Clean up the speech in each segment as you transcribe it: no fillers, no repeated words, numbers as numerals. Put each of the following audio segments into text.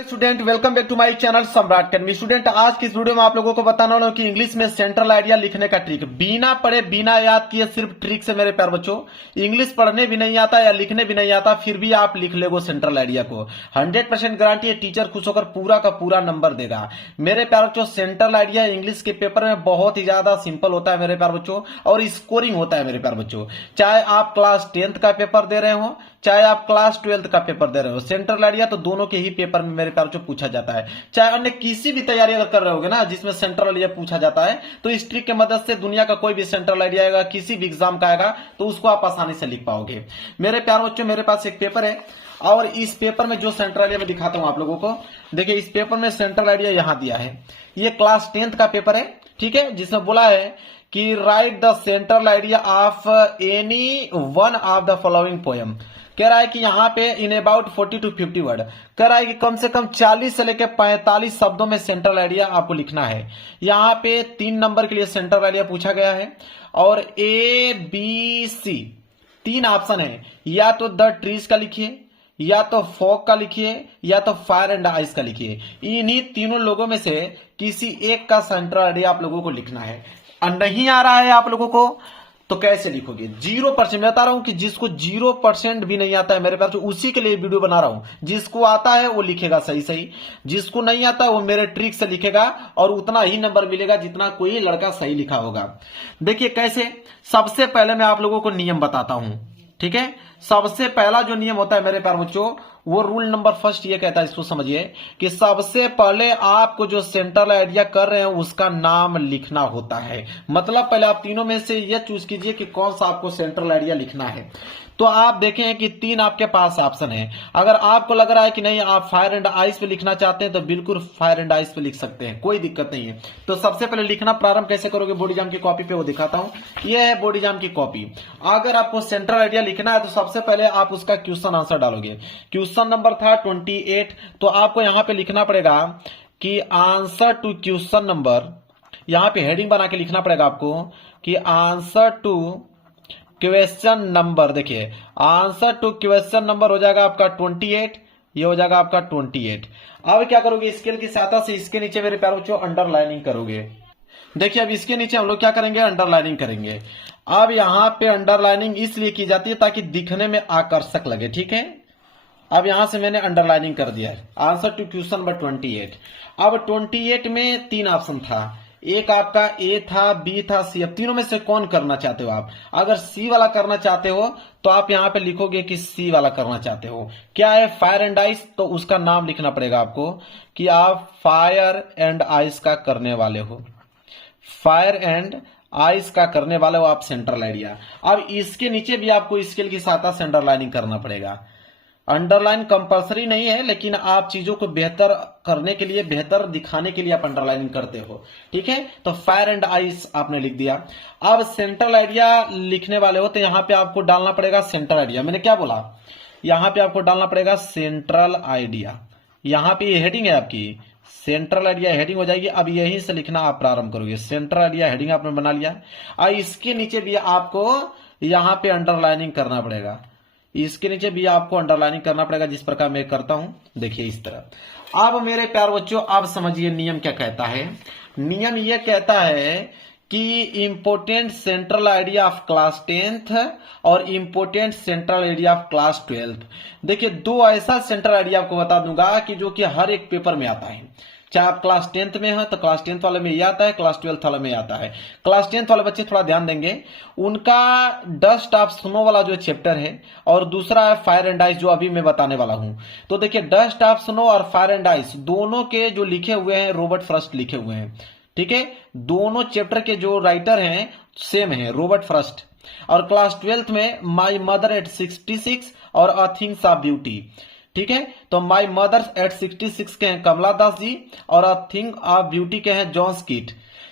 Student welcome back to my channel Samrat Academy. Student आज की इस वीडियो में आप लोगों को बताने वाला हूं कि इंग्लिश में सेंट्रल आइडिया लिखने का ट्रिक बिना पढ़े बिना याद किए सिर्फ ट्रिक से मेरे प्यार बच्चों इंग्लिश पढ़ने भी नहीं आता या लिखने भी नहीं आता फिर भी आप लिख लेगो सेंट्रल आइडिया को 100% गारंटी है। टीचर खुश होकर पूरा का पूरा नंबर देगा। मेरे प्यार बच्चों सेंट्रल आइडिया इंग्लिश के पेपर में बहुत ही ज्यादा सिंपल होता है मेरे प्यार बच्चों और स्कोरिंग होता है मेरे प्यार बच्चों। चाहे आप क्लास 10th का पेपर दे रहे हो चाहे आप क्लास 12th का पेपर दे रहे हो, सेंट्रल आइडिया तो दोनों के ही पेपर में मेरे प्यार बच्चों पूछा जाता है। चाहे अन्य किसी भी तैयारी अगर कर रहे होगे ना जिसमें सेंट्रल आइडिया पूछा जाता है तो इस ट्रिक की मदद से दुनिया का कोई भी सेंट्रल आइडिया आएगा किसी भी एग्जाम का आएगा तो उसको आप आसानी से लिख पाओगे। मेरे प्यार बच्चों मेरे पास एक पेपर है और इस पेपर में जो सेंट्रल आइडिया मैं दिखाता हूं आप लोगों को। देखिए इस पेपर में सेंट्रल आइडिया यहां दिया है। ये क्लास 10th का पेपर है, ठीक है, जिसमें बोला है कि right the central idea of any one of the following poem. कह रहा है कि यहाँ पे इन अबाउट 40 to 50 वर्ड कह रहा है कि कम से कम 40 से लेकर 45 शब्दों में सेंट्रल आइडिया आपको लिखना है। यहाँ पे 3 नंबर के लिए सेंट्रल आइडिया पूछा गया है और ए बी सी 3 ऑप्शन है, या तो द ट्रीज का लिखिए या तो फॉग का लिखिए या तो फायर एंड आइस का लिखिए। इन्हीं तीनों लोगों में से किसी एक का सेंट्रल आइडिया आप लोगों को लिखना है। नहीं आ रहा है आप लोगों को तो कैसे लिखोगे? 0%। मैं बता रहा हूं कि जिसको 0% भी नहीं आता है मेरे पास उसी के लिए वीडियो बना रहा हूं। जिसको आता है वो लिखेगा सही सही, जिसको नहीं आता है वो मेरे ट्रिक से लिखेगा और उतना ही नंबर मिलेगा जितना कोई लड़का सही लिखा होगा। देखिए कैसे, सबसे पहले मैं आप लोगों को नियम बताता हूं, ठीक है। सबसे पहला जो नियम होता है मेरे प्यारे बच्चों वो रूल नंबर फर्स्ट ये कहता है, इसको समझिए कि सबसे पहले आपको जो सेंट्रल आइडिया कर रहे हैं उसका नाम लिखना होता है। मतलब पहले आप तीनों में से ये चूज कीजिए कि कौन सा आपको सेंट्रल आइडिया लिखना है। तो आप देखें कि 3 आपके पास ऑप्शन है। अगर आपको लग रहा है कि नहीं आप फायर एंड आइस पे लिखना चाहते हैं तो बिल्कुल फायर एंड आइस पे लिख सकते हैं, कोई दिक्कत नहीं है। तो सबसे पहले लिखना प्रारंभ कैसे करोगे बोर्ड एग्जाम की कॉपी पे वो दिखाता हूं। ये है बोर्ड एग्जाम की कॉपी। अगर आपको सेंट्रल आइडिया लिखना है तो सबसे पहले आप उसका क्वेश्चन आंसर डालोगे। क्वेश्चन नंबर था 28, तो आपको यहां पे लिखना पड़ेगा कि आंसर टू क्वेश्चन नंबर, यहां पे हेडिंग बना के लिखना पड़ेगा आपको कि आंसर टू क्वेश्चन नंबर। देखिए आंसर टू क्वेश्चन नंबर हो जाएगा आपका 28, ये हो जाएगा आपका 28। अब क्या करोगे, स्केल की सहायता से इसके नीचे मेरे प्यारे बच्चों अंडरलाइनिंग करोगे। देखिए अब इसके नीचे हम लोग क्या करेंगे, अंडरलाइनिंग करेंगे। अब यहां पे अंडरलाइनिंग इसलिए की जाती है ताकि दिखने में आकर्षक लगे, ठीक है। अब यहां से मैंने अंडरलाइनिंग कर दिया है आंसर टू क्वेश्चन नंबर 28। अब 28 में 3 ऑप्शन था, एक आपका ए था, बी था, सी। अब तीनों में से कौन करना चाहते हो आप? अगर सी वाला करना चाहते हो तो आप यहां पे लिखोगे कि सी वाला करना चाहते हो। क्या है, फायर एंड आइस, तो उसका नाम लिखना पड़ेगा आपको कि आप फायर एंड आइस का करने वाले हो। फायर एंड आइस का करने वाले हो आप सेंट्रल आइडिया। अब इसके नीचे भी आपको स्केल की सहायता से अंडरलाइनिंग करना पड़ेगा। अंडरलाइन कंपलसरी नहीं है लेकिन आप चीजों को बेहतर करने के लिए, बेहतर दिखाने के लिए आप अंडरलाइनिंग करते हो, ठीक है। तो फायर एंड आइस आपने लिख दिया। अब सेंट्रल आइडिया लिखने वाले हो तो यहां पे आपको डालना पड़ेगा सेंट्रल आइडिया। मैंने क्या बोला, यहां पे आपको डालना पड़ेगा सेंट्रल आइडिया। यहां पे ये हेडिंग है आपकी, सेंट्रल आइडिया हेडिंग हो जाएगी। अब यहीं से लिखना आप प्रारंभ करोगे। सेंट्रल आइडिया हेडिंग आपने बना लिया। अब इसके नीचे भी आपको यहां पे अंडरलाइनिंग करना पड़ेगा, इसके नीचे भी आपको अंडरलाइनिंग करना पड़ेगा जिस प्रकार मैं करता हूं। देखिए इस तरह। अब मेरे प्यार बच्चों आप समझिए नियम क्या कहता है। नियम यह कहता है कि important central idea of class 10th और important central idea of class 12th। देखिए 2 ऐसा सेंट्रल आइडिया आपको बता दूंगा कि जो कि हर एक पेपर में आता है। चाहे आप क्लास 10th में हो तो क्लास 10th वाले में ये आता है, क्लास 12th वाले में आता है। क्लास 10th वाले बच्चे थोड़ा ध्यान देंगे, उनका डस्ट ऑफ स्नो वाला जो चैप्टर है और दूसरा है फायर एंड आइस जो अभी मैं बताने वाला हूं। तो देखिए डस्ट ऑफ स्नो और फायर एंड आइस दोनों के जो लिखे हुए हैं रॉबर्ट फ्रॉस्ट लिखे हुए हैं, ठीक है। दोनों चैप्टर के जो राइटर हैं सेम है, रॉबर्ट फ्रॉस्ट। और क्लास 12th में माई मदर एट 66 और अ थिंग्स ऑफ ब्यूटी, ठीक है। तो माई मदर्स एट 66 के हैं कमला दास जी और अ थिंग ऑफ ब्यूटी के हैं जॉन स्कीट।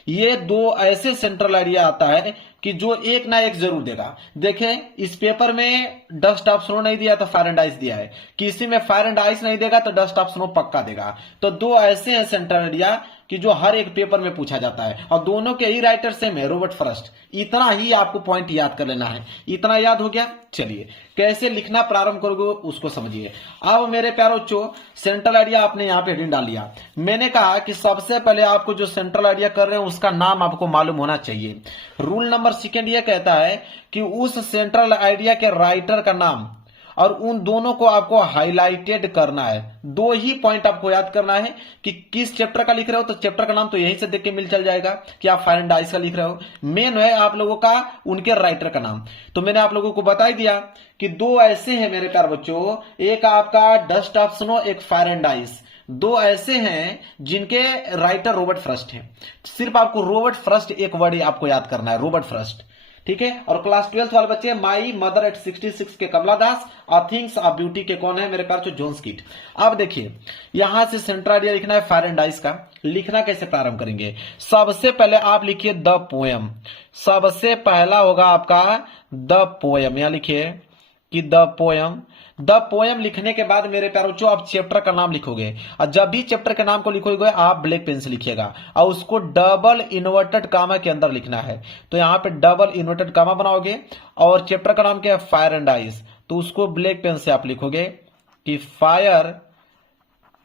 ये 2 ऐसे सेंट्रल आइडिया आता है कि जो एक ना एक जरूर देगा। देखें इस पेपर में डस्ट ऑफ स्नो नहीं दिया तो फायर एंड आइस दिया है, किसी में फायर एंड आइस नहीं देगा तो डस्ट ऑफ स्नो पक्का देगा। तो दो ऐसे हैं सेंट्रल आइडिया कि जो हर एक पेपर में पूछा जाता है और दोनों के ही राइटर सेम है, रॉबर्ट फ्रॉस्ट। इतना ही आपको पॉइंट याद कर लेना है। इतना याद हो गया, चलिए कैसे लिखना प्रारंभ करोगे उसको समझिए। अब मेरे प्यारो बच्चों सेंट्रल आइडिया आपने यहाँ पे हेडिंग डाल लिया। मैंने कहा कि सबसे पहले आपको जो सेंट्रल आइडिया कर रहे हैं उसका नाम आपको मालूम होना चाहिए। रूल नंबर सेकेंड ये कहता है कि उस सेंट्रल आइडिया के राइटर का नाम और उन दोनों को आपको हाईलाइटेड करना है। दो ही पॉइंट आपको याद करना है कि किस चैप्टर का लिख रहे हो, तो चैप्टर का नाम तो यहीं से देख के मिल चल जाएगा कि आप फायर एंड आइस का लिख रहे हो। मेन है आप लोगों का उनके राइटर का नाम। तो मैंने आप लोगों को बता ही दिया कि दो ऐसे हैं मेरे प्यारे बच्चों, एक आपका डस्ट ऑफ स्नो, एक फायर एंड आइस। दो ऐसे हैं जिनके राइटर रॉबर्ट फ्रॉस्ट हैं। सिर्फ आपको रॉबर्ट फ्रॉस्ट एक वर्ड आपको याद करना है, रॉबर्ट फ्रॉस्ट, ठीक है। और क्लास 12 वाले बच्चे माई मदर एट 66 के कमला दास और थिंग्स ऑफ ब्यूटी के कौन है मेरे प्यार जो जॉन स्कीट। अब देखिए यहां से सेंट्रल आइडिया लिखना है फायर एंड आइस का। लिखना कैसे प्रारंभ करेंगे, सबसे पहले आप लिखिए द पोएम। सबसे पहला होगा आपका द पोएम, यहां लिखिए कि द पोएम। द पोएम लिखने के बाद मेरे प्यारे बच्चों आप चैप्टर का नाम लिखोगे और जब भी चैप्टर के नाम को लिखोगे आप ब्लैक पेन से लिखिएगा और उसको डबल इन्वर्टेड कामा के अंदर लिखना है। तो यहां पे डबल इन्वर्टेड कामा बनाओगे और चैप्टर का नाम क्या है फायर एंड आइस, तो उसको ब्लैक पेन से आप लिखोगे कि fire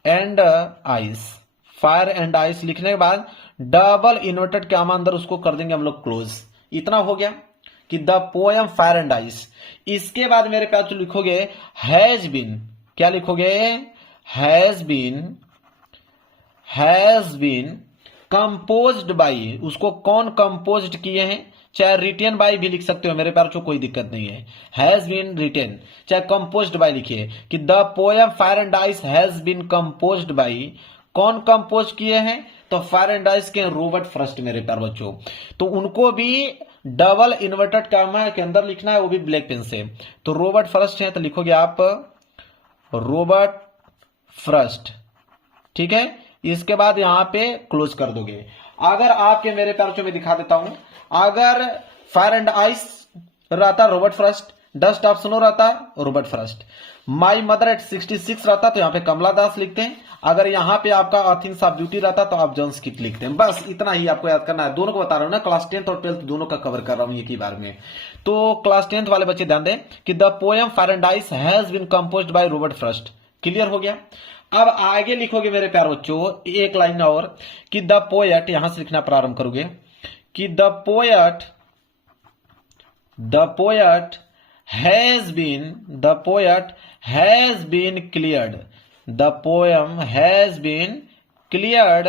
and ice. Fire and ice लिखने के बाद डबल इन्वर्टेड कामा अंदर उसको कर देंगे हम लोग क्लोज। इतना हो गया कि the poem fire and ice. इसके बाद मेरे प्यार तो लिखोगे हैज बीन। क्या लिखोगे, हैज बीन कंपोज्ड बाई। उसको कौन कंपोज्ड किए हैं, चाहे रिटेन बाई भी लिख सकते हो मेरे प्यार को, कोई दिक्कत नहीं है। हैज बीन रिटेन चाहे कंपोज्ड बाई लिखिए कि the poem fire and ice has been composed by. कौन कंपोज किए हैं, तो फायर एंड आइस के रॉबर्ट फ्रॉस्ट मेरे प्यार बच्चों। तो उनको भी डबल इन्वर्टेड कामा के अंदर लिखना है, वो भी ब्लैक पेन से। तो रॉबर्ट फ्रॉस्ट है तो लिखोगे आप रॉबर्ट फ्रॉस्ट, ठीक है। इसके बाद यहां पे क्लोज कर दोगे। अगर आपके मेरे प्यार बच्चों में दिखा देता हूं, अगर फायर एंड आइस रहता Robert Frost, dust of snow रहता Robert Frost, my mother at 66 रहता तो यहां पे कमला दास लिखते हैं। अगर यहां पे आपका थिंग्स ऑफ ब्यूटी रहता तो आप जॉन स्कीट लिखते हैं। बस इतना ही आपको याद करना है। दोनों को बता रहा हूं ना, क्लास 10th और 12th दोनों का कवर कर रहा हूं एक ही बार में। तो क्लास 10th वाले बच्चे ध्यान दें कि the poem fire and ice has been composed by Robert Frost. Clear हो गया। अब आगे लिखोगे मेरे प्यार बच्चों एक लाइन और कि द पोएट, यहां से लिखना प्रारंभ करोगे कि the poet has been cleared. The poem has been cleared.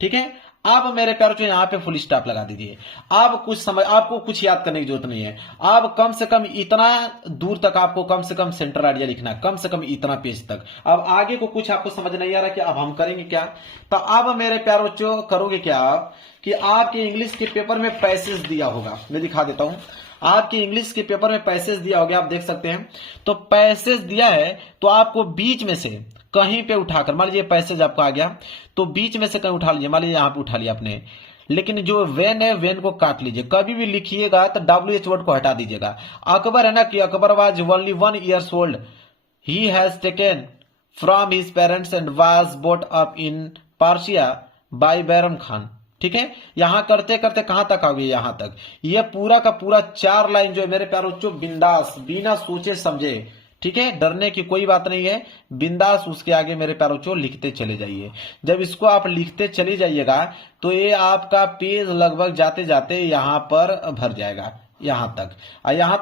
ठीक है। अब मेरे प्यारों को यहां पे फुल स्टॉप लगा दीजिए। अब कुछ समय आपको कुछ याद करने की जरूरत नहीं है। अब कम से कम इतना दूर तक आपको कम से कम सेंट्रल आइडिया लिखना है, कम से कम इतना पेज तक। अब आगे को कुछ आपको समझ नहीं आ रहा कि अब हम करेंगे क्या। तो अब मेरे प्यारों को करोगे क्या आप कि आपके इंग्लिश के पेपर में पैसेज दिया होगा, मैं दिखा देता हूं। आपके इंग्लिश के पेपर में पैसेज दिया होगा, आप देख सकते हैं। तो पैसेज दिया है तो आपको बीच में से कहीं पे उठाकर, मान लीजिए पैसेज आपका आ गया तो बीच में से कहीं उठा लीजिए। मान लीजिए यहां पे उठा लिया आपने, लेकिन जो वेन है वेन को काट लीजिए। कभी भी लिखिएगा तो WH वर्ड को हटा दीजिएगा। अकबर है ना कि Akbar was only 1 years old. He has taken from his parents and was brought up in Persia by Bairam Khan. ठीक है। यहां करते करते कहां तक आ गए, यहां तक। ये पूरा का पूरा 4 लाइन जो है मेरे प्यारों बच्चों बिंदास बिना सोचे समझे, ठीक है, डरने की कोई बात नहीं है, बिंदास उसके आगे मेरे प्यारों बच्चों लिखते चले जाइए। जब इसको आप लिखते चले जाइएगा तो ये आपका पेज लगभग जाते जाते यहां पर भर जाएगा, यहां तक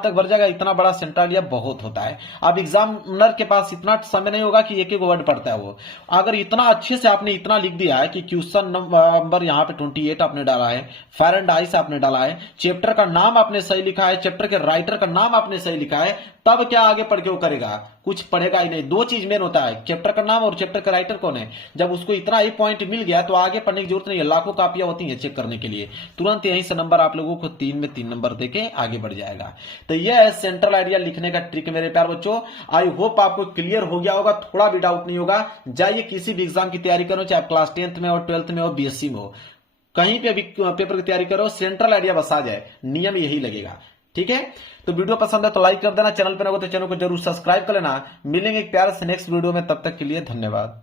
भर जाएगा। इतना बड़ा सेंट्रल आइडिया बहुत होता है। अब एग्जामिनर के पास इतना समय नहीं होगा कि एक एक वर्ड पढ़ता है वो। अगर इतना अच्छे से आपने इतना लिख दिया है कि क्वेश्चन नंबर यहाँ पे 28 आपने डाला है, फायर एंड आइस आपने डाला है, चैप्टर का नाम आपने सही लिखा है, चैप्टर के राइटर का नाम आपने सही लिखा है, तब क्या आगे पढ़ के वो करेगा, कुछ पढ़ेगा ही नहीं। 2 चीज मेन होता है, चैप्टर का नाम और चैप्टर का राइटर कौन है। जब उसको इतना ही पॉइंट मिल गया तो आगे पढ़ने की जरूरत नहीं है। लाखों कापियां होती हैं चेक करने के लिए, तुरंत यहीं से नंबर आप लोगों को 3 में 3 नंबर देके आगे बढ़ जाएगा। तो यह है सेंट्रल आइडिया लिखने का ट्रिक मेरे प्यार बच्चों। आई होप आपको क्लियर हो गया होगा, थोड़ा भी डाउट नहीं होगा। जाइए किसी भी एग्जाम की तैयारी करो, चाहे आप क्लास 10th में हो, 12th में हो, BSc में हो, कहीं पे भी पेपर की तैयारी करो, सेंट्रल आइडिया बस आ जाए, नियम यही लगेगा। ठीक है, तो वीडियो पसंद है तो लाइक कर देना, चैनल पर न हो तो चैनल को जरूर सब्सक्राइब कर लेना। मिलेंगे एक प्यारे से नेक्स्ट वीडियो में, तब तक के लिए धन्यवाद।